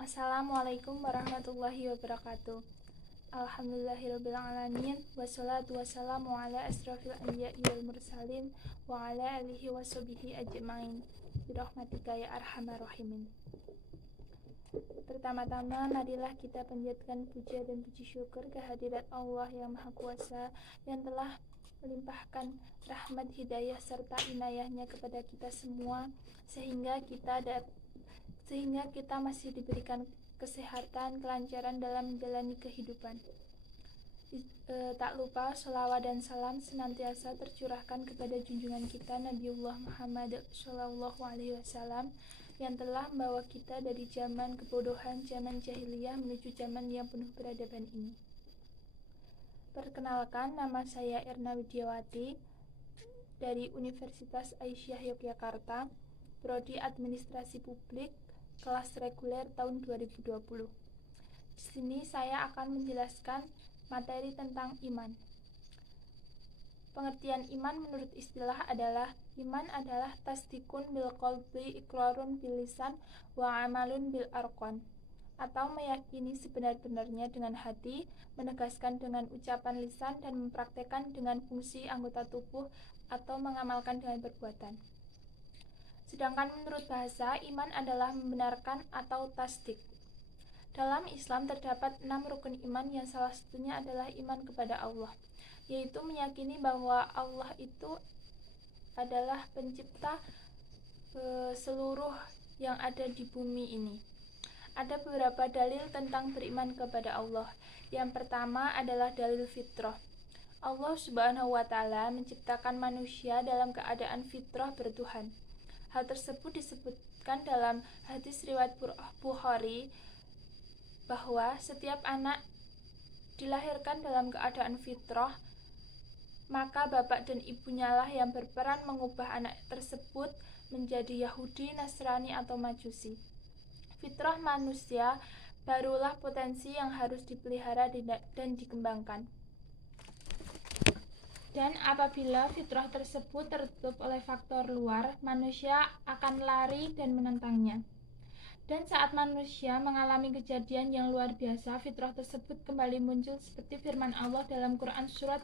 Assalamualaikum warahmatullahi wabarakatuh. Alhamdulillahirrabbilalamin. Wassalatu wassalamu ala asrafil anbiya'i wal mursalin wa ala alihi wa sahbihi ajma'in. Birahmatika ya arhamar rahimin. Pertama-tama marilah kita panjatkan puja dan puji syukur kehadirat Allah yang Maha Kuasa yang telah melimpahkan rahmat hidayah serta inayahnya kepada kita semua sehingga kita masih diberikan kesehatan, kelancaran dalam menjalani kehidupan. Tak lupa sholawat dan salam senantiasa tercurahkan kepada junjungan kita Nabiullah Muhammad SAW yang telah membawa kita dari zaman kebodohan, zaman jahiliyah menuju zaman yang penuh peradaban ini. Perkenalkan, nama saya Erna Widiawati dari Universitas Aisyah Yogyakarta, Prodi Administrasi Publik, kelas reguler tahun 2020. Di sini saya akan menjelaskan materi tentang iman. Pengertian iman menurut istilah adalah iman adalah tasdikun bil qalbi iqrarun bil lisan wa amalun bil arqan, atau meyakini sebenar-benarnya dengan hati, menegaskan dengan ucapan lisan dan mempraktekkan dengan fungsi anggota tubuh atau mengamalkan dengan perbuatan. Sedangkan menurut bahasa, iman adalah membenarkan atau tasdik. Dalam Islam terdapat 6 rukun iman yang salah satunya adalah iman kepada Allah, yaitu meyakini bahwa Allah itu adalah pencipta seluruh yang ada di bumi ini. Ada beberapa dalil tentang beriman kepada Allah. Yang pertama adalah dalil fitrah. Allah Subhanahu wa Ta'ala menciptakan manusia dalam keadaan fitrah bertuhan. Hal tersebut disebutkan dalam hadis riwayat Bukhari bahwa setiap anak dilahirkan dalam keadaan fitrah, maka bapak dan ibunya lah yang berperan mengubah anak tersebut menjadi Yahudi, Nasrani, atau Majusi. Fitrah manusia barulah potensi yang harus dipelihara dan dikembangkan. Dan apabila fitrah tersebut tertutup oleh faktor luar, manusia akan lari dan menentangnya. Dan saat manusia mengalami kejadian yang luar biasa, fitrah tersebut kembali muncul seperti firman Allah dalam Quran surat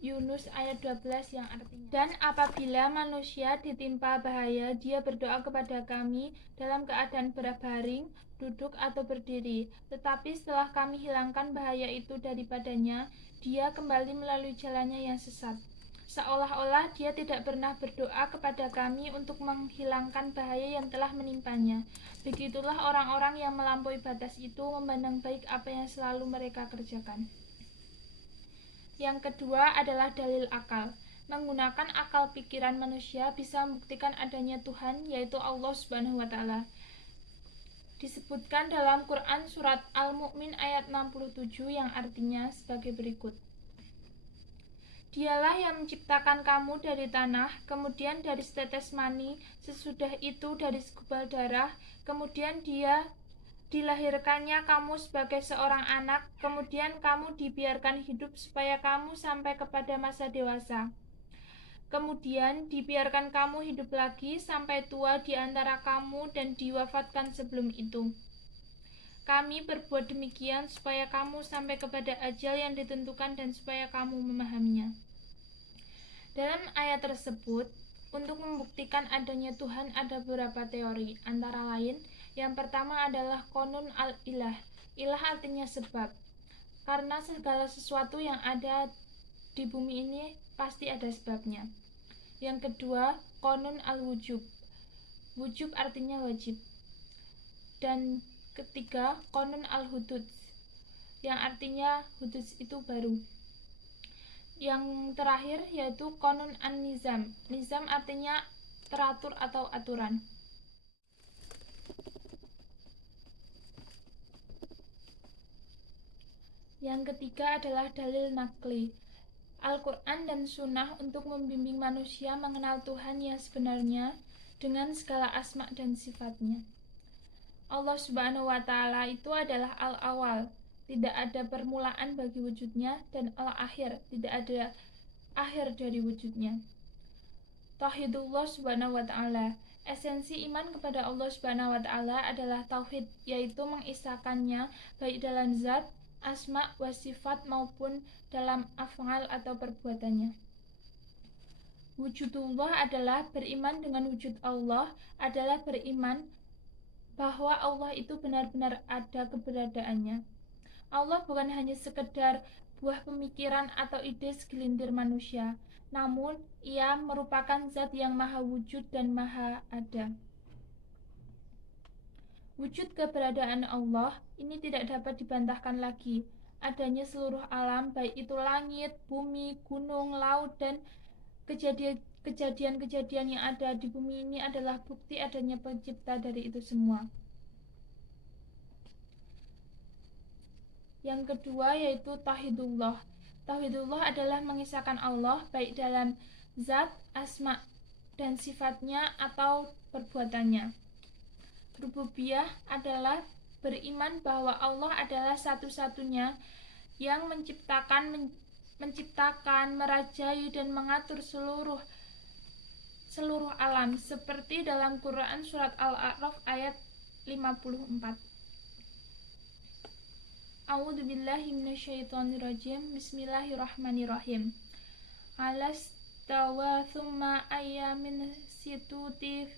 Yunus ayat 12 yang artinya, dan apabila manusia ditimpa bahaya, dia berdoa kepada kami dalam keadaan berbaring, duduk atau berdiri. Tetapi setelah kami hilangkan bahaya itu daripadanya, dia kembali melalui jalannya yang sesat. Seolah-olah dia tidak pernah berdoa kepada kami untuk menghilangkan bahaya yang telah menimpanya. Begitulah orang-orang yang melampaui batas itu memandang baik apa yang selalu mereka kerjakan. Yang kedua adalah dalil akal. Menggunakan akal pikiran manusia bisa membuktikan adanya Tuhan, yaitu Allah Subhanahu wa Ta'ala. Disebutkan dalam Quran surat Al-Mu'min ayat 67 yang artinya sebagai berikut. Dialah yang menciptakan kamu dari tanah, kemudian dari setetes mani, sesudah itu dari segumpal darah, kemudian dia dilahirkannya kamu sebagai seorang anak, kemudian kamu dibiarkan hidup supaya kamu sampai kepada masa dewasa. Kemudian dibiarkan kamu hidup lagi sampai tua di antara kamu dan diwafatkan sebelum itu. Kami berbuat demikian supaya kamu sampai kepada ajal yang ditentukan dan supaya kamu memahaminya. Dalam ayat tersebut, untuk membuktikan adanya Tuhan ada beberapa teori, antara lain, yang pertama adalah konun al-ilah. Ilah artinya sebab. Karena segala sesuatu yang ada di bumi ini pasti ada sebabnya. Yang kedua, konun al-wujub. Wujub artinya wajib. Dan ketiga, konun al-hudud, yang artinya hudud itu baru. Yang terakhir yaitu konun an-nizam. Nizam artinya teratur atau aturan. Yang ketiga adalah dalil nakli. Al-Quran dan Sunnah untuk membimbing manusia mengenal Tuhan yang sebenarnya dengan segala asma dan sifatnya. Allah Subhanahu wa Ta'ala itu adalah al-awal, tidak ada permulaan bagi wujudnya, dan al-akhir, tidak ada akhir dari wujudnya. Tauhidullah Subhanahu wa Ta'ala, Esensi iman kepada Allah Subhanahu wa taala adalah tauhid, yaitu mengisahkannya baik dalam zat, asma wa sifat maupun dalam af'al atau perbuatannya. Wujudullah adalah beriman dengan wujud Allah, adalah beriman bahwa Allah itu benar-benar ada keberadaannya. Allah bukan hanya sekedar buah pemikiran atau ide segelintir manusia, namun ia merupakan zat yang maha wujud dan maha ada. Wujud keberadaan Allah ini tidak dapat dibantahkan lagi. Adanya seluruh alam, baik itu langit, bumi, gunung, laut, dan kejadian-kejadian yang ada di bumi ini adalah bukti adanya pencipta dari itu semua. Yang kedua yaitu tauhidullah. Tauhidullah adalah mengisahkan Allah baik dalam zat, asma, dan sifatnya atau perbuatannya. Rububiyah adalah beriman bahwa Allah adalah satu-satunya yang menciptakan, merajai, dan mengatur seluruh alam, seperti dalam Quran surat Al-A'raf ayat 54. A'udzubillahi minasyaitonirrajim. Bismillahirrahmanirrahim. Alastawa thumma ayyamin situti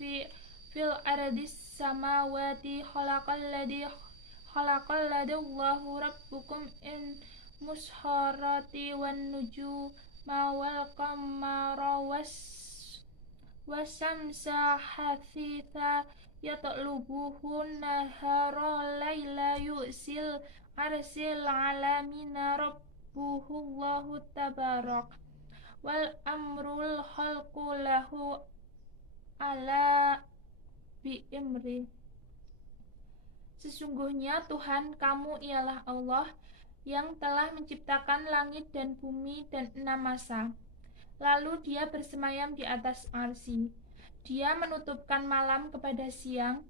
fil ardis samawati khalaqalladhi Allahu rabbukum in musharati wan nujuma wal qamara wasamsa hathitha yatlubuhun nahara layla yu'sil arsil alamina rabbuhullahu tabarak wal amrul khalqu lahu ala bi'imri. Sesungguhnya Tuhan kamu ialah Allah yang telah menciptakan langit dan bumi dan 6 masa. Lalu dia bersemayam di atas arsy. Dia menutupkan malam kepada siang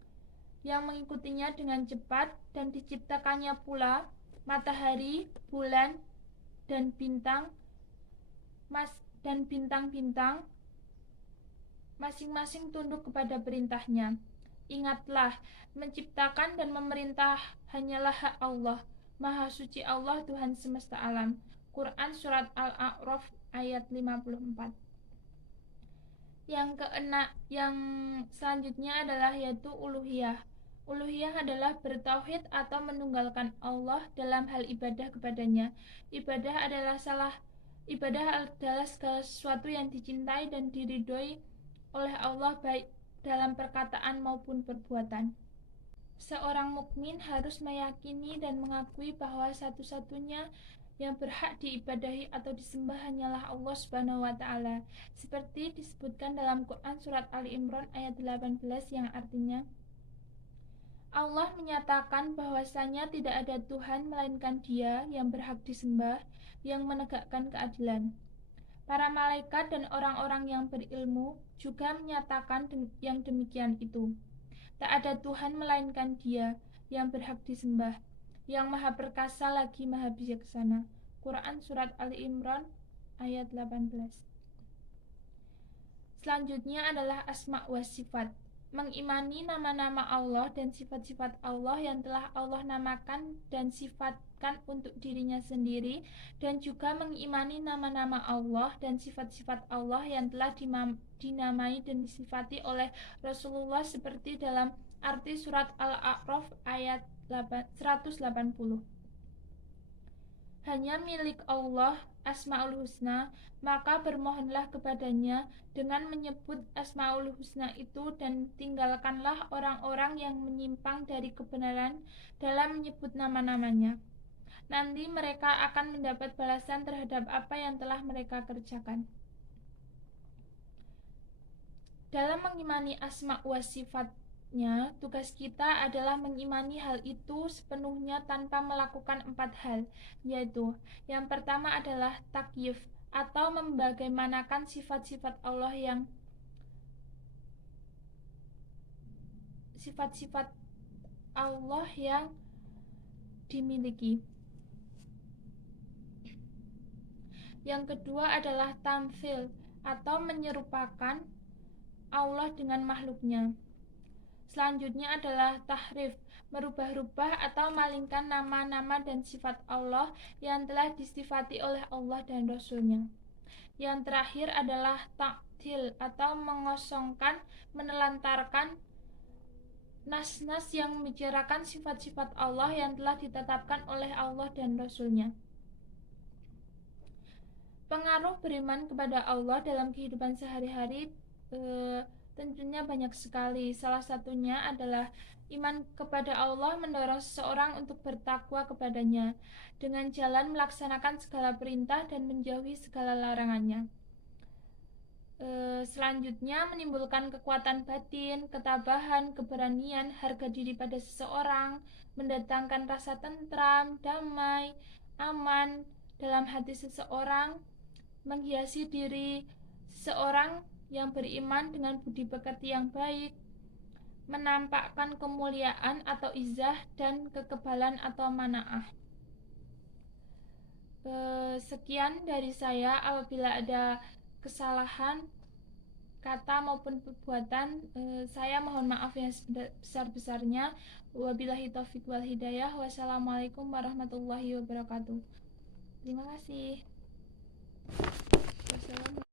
yang mengikutinya dengan cepat, dan diciptakannya pula matahari, bulan, dan bintang-bintang masing-masing tunduk kepada perintahnya. Ingatlah, menciptakan dan memerintah hanyalah hak Allah. Maha suci Allah, Tuhan semesta alam. Quran surat Al-A'raf ayat 54. Yang selanjutnya adalah yaitu uluhiyah. Uluhiyah adalah bertauhid atau menunggalkan Allah dalam hal ibadah kepadanya. Ibadah adalah segala sesuatu yang dicintai dan diridhoi oleh Allah, baik dalam perkataan maupun perbuatan. Seorang mukmin harus meyakini dan mengakui bahwa satu-satunya yang berhak diibadahi atau disembah hanyalah Allah Subhanahu wa taala, seperti disebutkan dalam Quran surat Ali Imran ayat 18 yang artinya, Allah menyatakan bahwasanya tidak ada Tuhan melainkan Dia yang berhak disembah, yang menegakkan keadilan. Para malaikat dan orang-orang yang berilmu juga menyatakan yang demikian itu. Tak ada Tuhan melainkan Dia yang berhak disembah, yang maha perkasa lagi maha bijaksana. Quran surat Ali Imran ayat 18. Selanjutnya adalah asma wa sifat. Mengimani nama-nama Allah dan sifat-sifat Allah yang telah Allah namakan dan sifatkan untuk dirinya sendiri, dan juga mengimani nama-nama Allah dan sifat-sifat Allah yang telah dinamai dan disifati oleh Rasulullah, seperti dalam arti surat Al-A'raf ayat 180. Hanya milik Allah Asmaul Husna, maka bermohonlah kepadanya dengan menyebut Asmaul Husna itu, dan tinggalkanlah orang-orang yang menyimpang dari kebenaran dalam menyebut nama-namanya. Nanti mereka akan mendapat balasan terhadap apa yang telah mereka kerjakan. Dalam mengimani asma wa sifat, tugas kita adalah mengimani hal itu sepenuhnya tanpa melakukan 4 hal, yaitu yang pertama adalah takyif atau membagaimanakan sifat-sifat Allah yang dimiliki. Yang kedua adalah tamtsil atau menyerupakan Allah dengan makhluknya. Selanjutnya adalah tahrif, merubah-rubah atau malingkan nama-nama dan sifat Allah yang telah disifati oleh Allah dan Rasul-Nya. Yang terakhir adalah ta'til atau mengosongkan, menelantarkan nas-nas yang membicarakan sifat-sifat Allah yang telah ditetapkan oleh Allah dan Rasul-Nya. Pengaruh beriman kepada Allah dalam kehidupan sehari-hari tentunya banyak sekali. Salah satunya adalah iman kepada Allah mendorong seseorang untuk bertakwa kepadanya dengan jalan melaksanakan segala perintah dan menjauhi segala larangannya. Selanjutnya menimbulkan kekuatan batin, ketabahan, keberanian, harga diri pada seseorang, mendatangkan rasa tentram, damai, aman dalam hati seseorang, menghiasi diri seseorang yang beriman dengan budi pekerti yang baik, menampakkan kemuliaan atau izah dan kekebalan atau manaah. Sekian dari saya. Apabila ada kesalahan kata maupun perbuatan, saya mohon maaf yang sebesar-besarnya. Wabillahi taufiq wal hidayah. Wassalamualaikum warahmatullahi wabarakatuh. Terima kasih.